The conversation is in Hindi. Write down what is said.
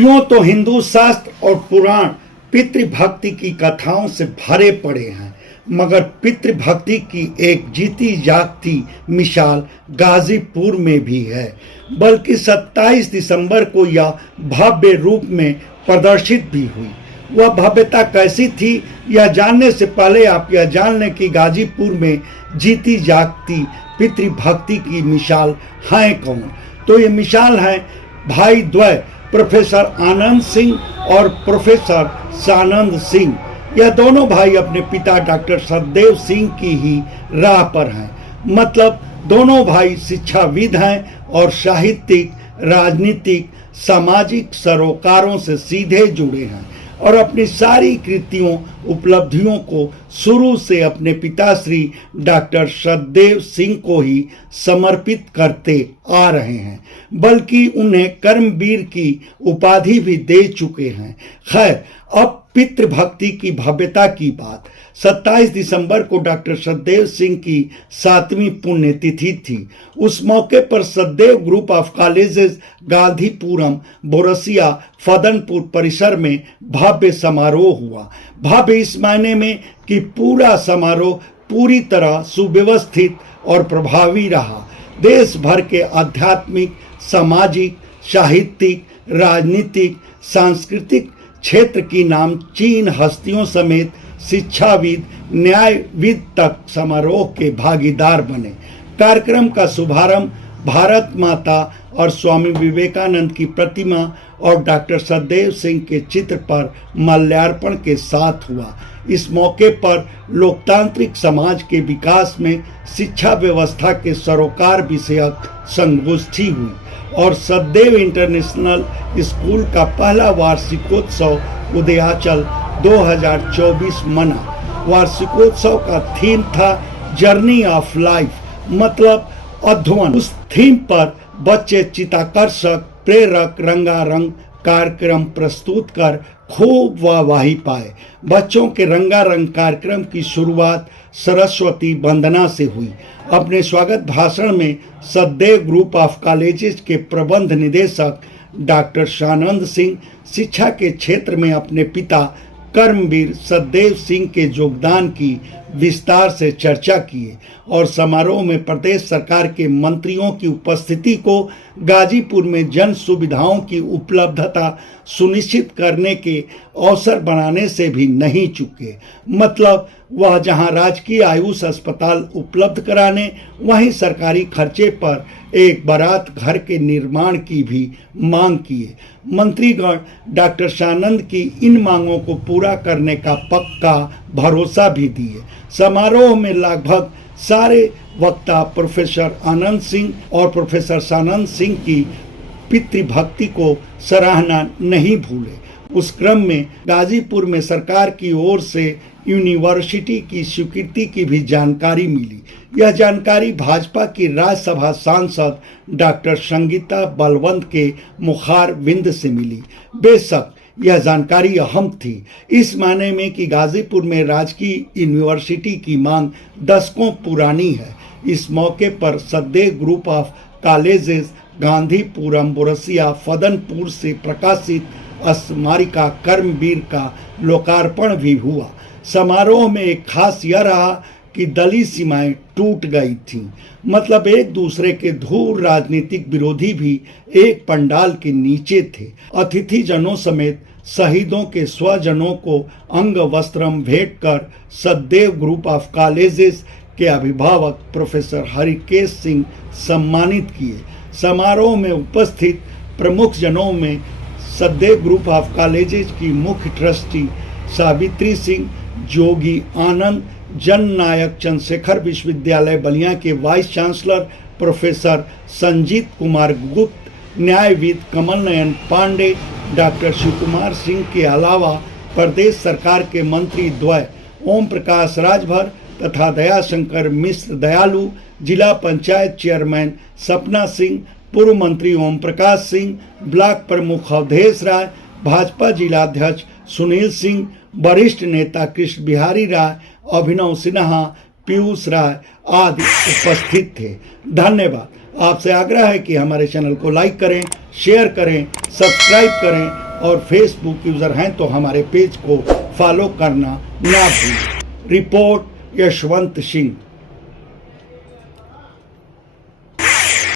यूं तो हिंदू शास्त्र और पुराण पितृभक्ति की कथाओं से भरे पड़े हैं, मगर पितृभक्ति की एक जीती जागती मिसाल गाजीपुर में भी है। बल्कि 27 दिसंबर को यह भव्य रूप में प्रदर्शित भी हुई। वह भव्यता कैसी थी, यह जानने से पहले आप यह जान लें कि गाजीपुर में जीती जागती पितृभक्ति की मिसाल हैं कौन। तो ये मिसाल है भाई द्वय प्रोफेसर आनंद सिंह और प्रोफेसर सानंद सिंह। यह दोनों भाई अपने पिता डॉक्टर सतदेव सिंह की ही राह पर हैं। मतलब दोनों भाई शिक्षाविद हैं और साहित्यिक, राजनीतिक, सामाजिक सरोकारों से सीधे जुड़े हैं और अपनी सारी कृतियों, उपलब्धियों को शुरू से अपने पिताश्री डॉक्टर सतदेव सिंह को ही समर्पित करते आ रहे हैं, बल्कि उन्हें कर्मवीर की उपाधि भी दे चुके हैं। खैर, अब पितृभक्ति की भव्यता की बात। 27 दिसंबर को डॉक्टर सतदेव सिंह की 7वीं पुण्यतिथि थी। उस मौके पर Satdev group of colleges Gandhipuram Borsiya Fadanpur परिसर में भव्य समारोह हुआ। भव्य इस मायने में कि पूरा समारोह पूरी तरह सुव्यवस्थित और प्रभावी रहा। देश भर के आध्यात्मिक, सामाजिक, साहित्यिक, राजनीतिक, सांस्कृतिक क्षेत्र की नामचीन हस्तियों समेत शिक्षाविद, न्यायविद तक समारोह के भागीदार बने। कार्यक्रम का शुभारंभ भारत माता और स्वामी विवेकानंद की प्रतिमा और डॉक्टर सतदेव सिंह के चित्र पर माल्यार्पण के साथ हुआ। इस मौके पर लोकतांत्रिक समाज के विकास में शिक्षा व्यवस्था के सरोकार विषयक संगोष्ठी हुई और सतदेव इंटरनेशनल स्कूल का पहला वार्षिकोत्सव उदयाचल 2024 मना। वार्षिकोत्सव का थीम था जर्नी ऑफ लाइफ, मतलब अध्ययन। उस थीम पर बच्चे चित्ताकर्षक, प्रेरक, रंगारंग कार्यक्रम प्रस्तुत कर खूब वाहवाही पाए। बच्चों के रंगारंग कार्यक्रम की शुरुआत सरस्वती वंदना से हुई। अपने स्वागत भाषण में सतदेव ग्रुप ऑफ कॉलेजेस के प्रबंध निदेशक डॉक्टर सानंद सिंह शिक्षा के क्षेत्र में अपने पिता कर्मवीर सतदेव सिंह के योगदान की विस्तार से चर्चा किए और समारोह में प्रदेश सरकार के मंत्रियों की उपस्थिति को गाजीपुर में जन सुविधाओं की उपलब्धता सुनिश्चित करने के अवसर बनाने से भी नहीं चूके। मतलब वह जहां राजकीय आयुष अस्पताल उपलब्ध कराने, वहीं सरकारी खर्चे पर एक बारात घर के निर्माण की भी मांग किए। मंत्रीगण डॉक्टर सानंद की इन मांगों को पूरा करने का पक्का भरोसा भी दिए। समारोह में लगभग सारे वक्ता प्रोफेसर आनंद सिंह और प्रोफेसर सानंद सिंह की पितृभक्ति को सराहना नहीं भूले। उस क्रम में गाजीपुर में सरकार की ओर से यूनिवर्सिटी की स्वीकृति की भी जानकारी मिली। यह जानकारी भाजपा की राज्यसभा सांसद डॉक्टर संगीता बलवंत के मुखार विंद से मिली। बेशक यह जानकारी अहम थी, इस मायने में कि गाजीपुर में राजकीय यूनिवर्सिटी की मांग दशकों पुरानी है। इस मौके पर Satdev group of colleges Gandhipuram Borsiya Fadanpur से प्रकाशित स्मारिका कर्मवीर का लोकार्पण भी हुआ। समारोह में एक खास यह रहा कि दलीय सीमाएं टूट गई थीं। मतलब एक दूसरे के धूर राजनीतिक विरोधी भी एक पंडाल के नीचे थे। अतिथि जनों समेत शहीदों के स्वजनों को अंग वस्त्रम भेंट कर सतदेव ग्रुप ऑफ कॉलेजेस के अभिभावक प्रोफेसर हरिकेश सिंह सम्मानित किए। समारोह में उपस्थित प्रमुख जनों में सतदेव ग्रुप ऑफ कॉलेजेस की मुख्य ट्रस्टी सावित्री सिंह, जोगी आनंद, जननायक चंद्रशेखर विश्वविद्यालय बलिया के vice chancellor professor Sanjeet Kumar गुप्त, न्यायविद कमल नयन पांडे, डॉक्टर शिव कुमार सिंह के अलावा प्रदेश सरकार के मंत्री द्वय ओम प्रकाश राजभर तथा दयाशंकर मिश्र दयालु, जिला पंचायत चेयरमैन सपना सिंह, पूर्व मंत्री ओम प्रकाश सिंह, ब्लॉक प्रमुख अवधेश राय, भाजपा जिलाध्यक्ष सुनील सिंह, वरिष्ठ नेता कृष्ण बिहारी राय, अभिनव सिन्हा, पीयूष राय आदि उपस्थित थे। धन्यवाद। आपसे आग्रह है कि हमारे चैनल को लाइक करें, शेयर करें, सब्सक्राइब करें और फेसबुक यूज़र हैं तो हमारे पेज को फॉलो करना ना भूलें। रिपोर्ट यशवंत सिंह।